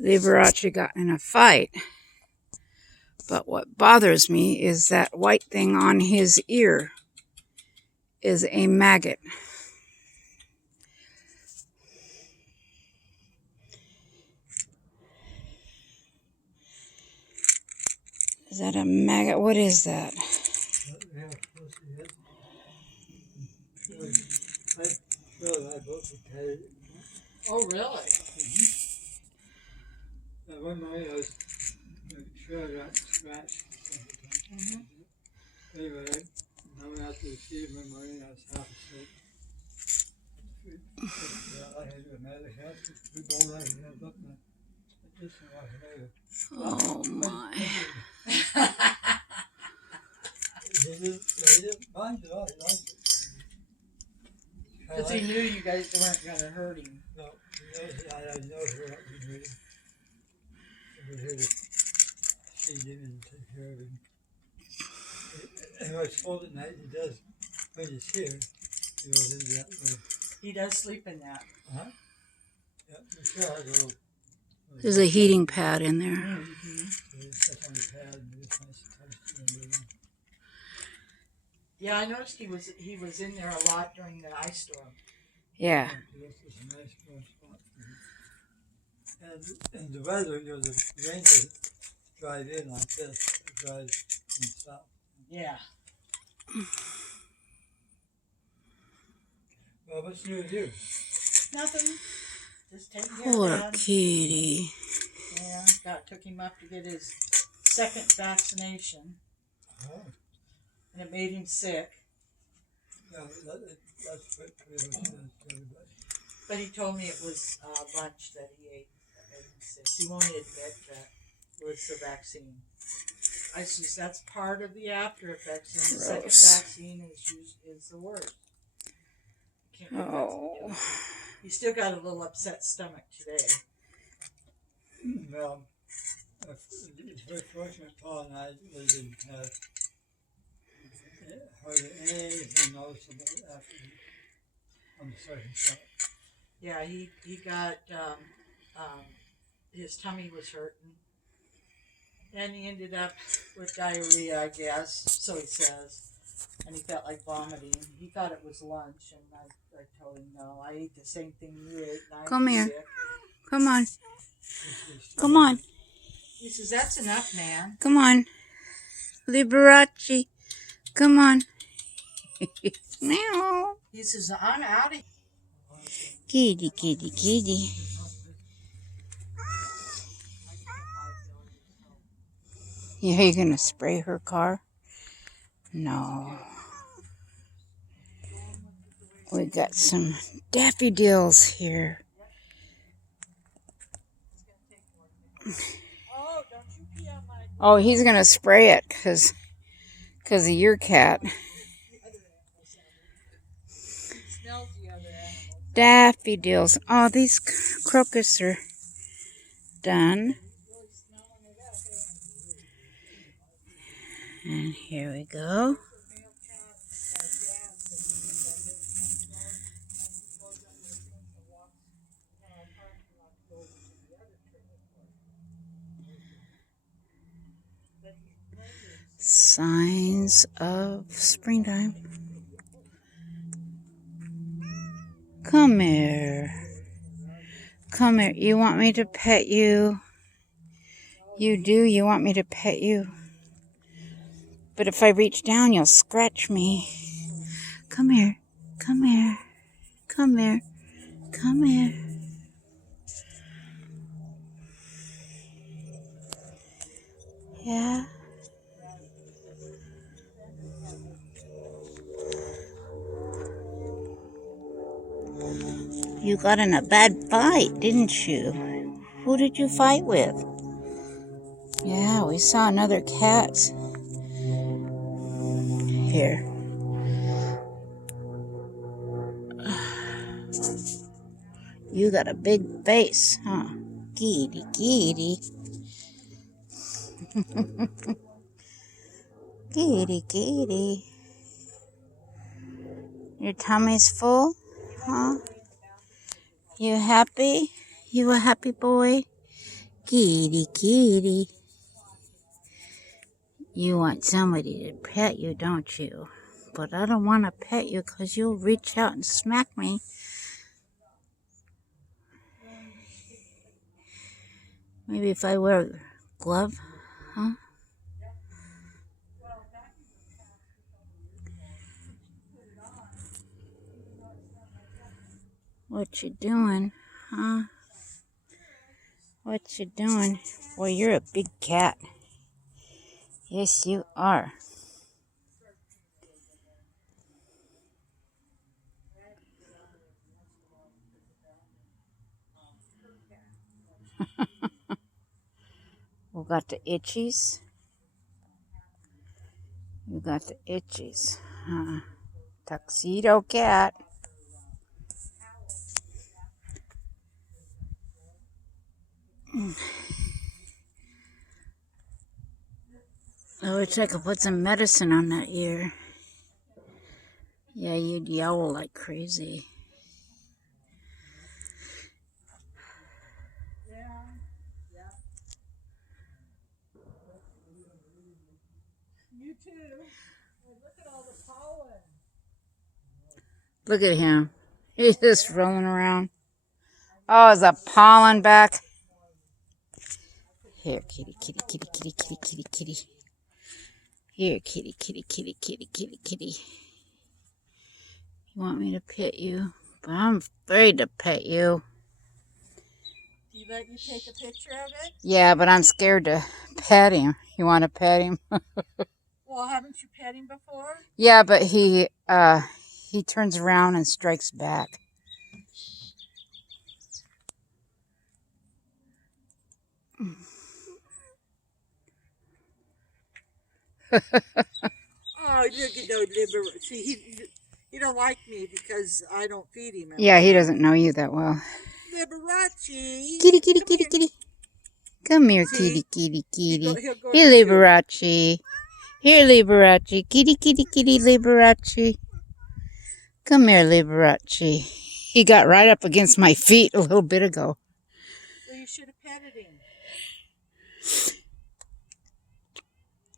Liberace got in a fight. But what bothers me is that white thing on his ear is a maggot. Is that a maggot? What is that? Oh, really? One morning I was sure I got scratched. Anyway, I went out to the sea one morning. I was half asleep. I had a medic house. We both had hands up and I just Oh my. He didn't mind it all. He liked it. Because he knew you guys weren't going to hurt him. No, I know we're not going to hurt him. We're here to feed him and take care of him. And when it's cold at night, he does, when he's here, he goes into that room. He does sleep in that. Uh-huh. Yeah, Michelle has a little... There's a heating pad in there. Mm-hmm. So he sits on the pad and it's nice and toasty and everything. Yeah, I noticed he was in there a lot during the ice storm. Yeah. This is a nice warm spot for him. And the weather, you know, the rain doesn't drive in like this. It drives from the south. Yeah. Well, what's new with you? Nothing. Just taking care Poor of Dad. kitty. Yeah, took him up to get his second vaccination. Oh. And it made him sick. Yeah, that's what pretty much does to everybody. But he told me it was lunch that he ate that made him sick. He won't admit that it was the vaccine. I says that's part of the after effects, and the second vaccine is the worst. Oh. He still got a little upset stomach today. Well, it's very fortunate Paul and I really didn't have hardly anything noticeable after on the second shot. Yeah, he got his tummy was hurting, and he ended up with diarrhea, I guess. So he says, and he felt like vomiting. He thought it was lunch, and I told him no. I ate the same thing you ate. And Come here. Sick. Come on. Come on. He says that's enough, man. Come on. Liberace. Come on. Meow. He says I'm out of here. Kitty, kitty, kitty. Yeah, you gonna spray her car? No. We got some daffodils here. Oh, he's gonna spray it because of your cat. Daffodils. Oh, these crocus are done. And here we go. Signs of springtime. Come here. Come here. You want me to pet you? You do? You want me to pet you? But if I reach down, you'll scratch me. Come here. Come here. Come here. Come here. Yeah. You got in a bad fight, didn't you? Who did you fight with? Yeah, we saw another cat. Here. You got a big face, huh? Kitty, kitty. Kitty, kitty. Your tummy's full, huh? You happy? You a happy boy? Kitty, kitty. You want somebody to pet you, don't you? But I don't want to pet you because you'll reach out and smack me. Maybe if I wear a glove, huh? What you doing, huh? What you doing? Well, you're a big cat. Yes, you are. We got the itchies. You got the itchies. Tuxedo cat. I wish I could put some medicine on that ear. Yeah, you'd yowl like crazy. You too. Look at all the pollen. Look at him. He's just rolling around. Oh, is a pollen back? Here, kitty, kitty, kitty, kitty, kitty, kitty, kitty. Here, kitty, kitty, kitty, kitty, kitty, kitty. You want me to pet you? But I'm afraid to pet you. Do you let you take a picture of it? Yeah, but I'm scared to pet him. You want to pet him? Well, haven't you pet him before? Yeah, but he turns around and strikes back. Oh, look at those Liberace. See, he don't like me because I don't feed him. Yeah, he doesn't know you that well. Liberace. Kitty, kitty, kitty, kitty. Come here, See? kitty, kitty, kitty. He'll go Here, to you. Liberace. Here, Liberace. Kitty, kitty, kitty, Liberace. Come here, Liberace. He got right up against my feet a little bit ago. Well, you should have petted him.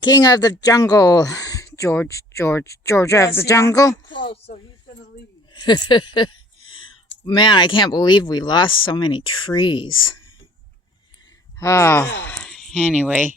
King of the jungle. George of the jungle. I'm too close, so he's gonna leave. Man, I can't believe we lost so many trees. Oh, Yeah. anyway.